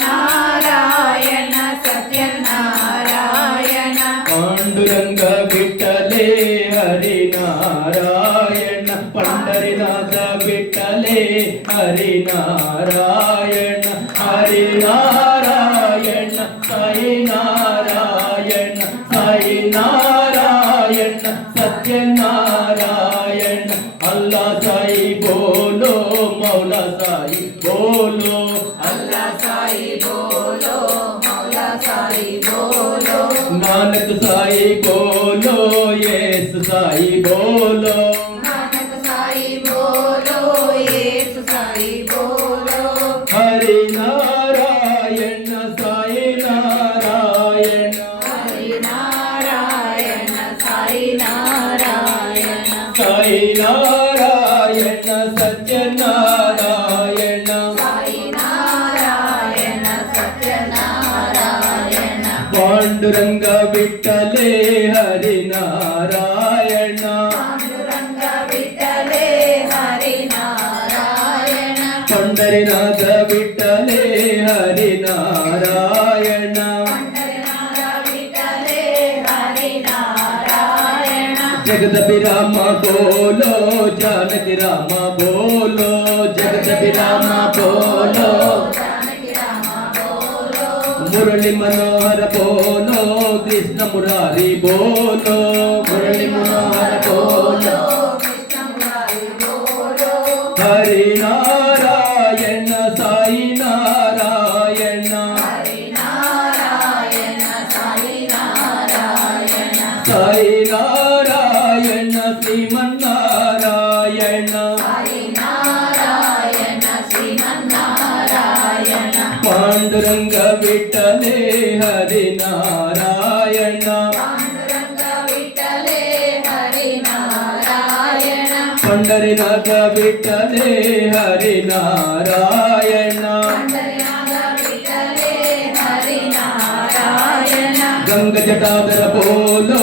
నారాయణ సత్యనారాయణ పాండురంగ బిట్టలే హరి నారాయణ పండరినాథ బిట్టలే హరి నారాయణ హరి నారాయణ సాయి నారాయణ సాయి నారాయణ సత్యనారాయణ అల్లా సాయి బోలో మౌలా సాయి బోలో అల్లా नानक साई बोलो यस साई बोलो नानक साई बोलो यस साई बोलो हरि नारायण साई नारायण हरि नारायण साई नारायण साई नारायण सत्य नारायण साई नारायण सत्य नारायण पांडुरंगा జగదపి రామ బోలో జానకి రామ బోలో జగదపి రామ బోలో మురళి మనోహర బోలో కృష్ణ మురారి బోలో మురళి మనోహర పాండురంగ విఠలే హరి నారాయణ. పండరి పండరినాథ విఠలే హరి నారాయణ. గంగ జటాదర బోలో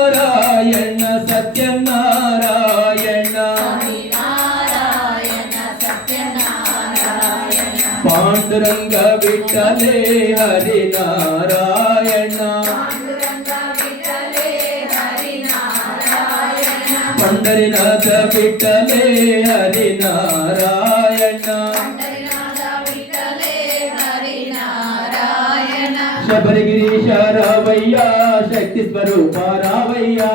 పాండురంగ విఠలే హరి నారాయణ. పండరినాథ విఠలే హరి నారాయణ. శబరిగిరీశ రావయ్యా శక్తి స్వరూప రావయ్యా.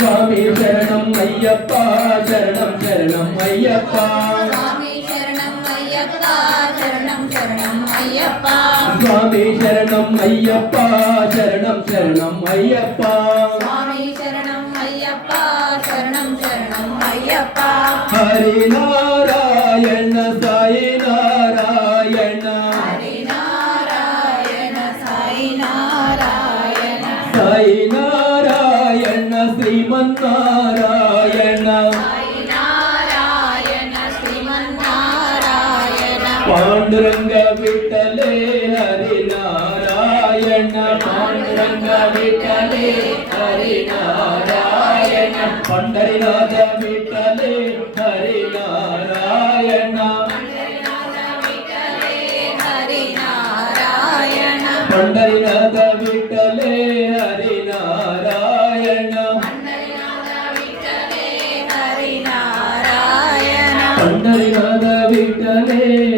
స్వామి శరణం అయ్యప్ప శరణం శరణం అయ్యప్ప స్వామి శరణం అయ్యప్ప శరణం శరణం అయ్యప్ప స్వామి శరణం పాండురంగ విఠలే హరి నారాయణ పాండురంగ విఠలే హరి నారాయణ పండరినాథ విఠలే హరి నారాయణ హరి నారాయణ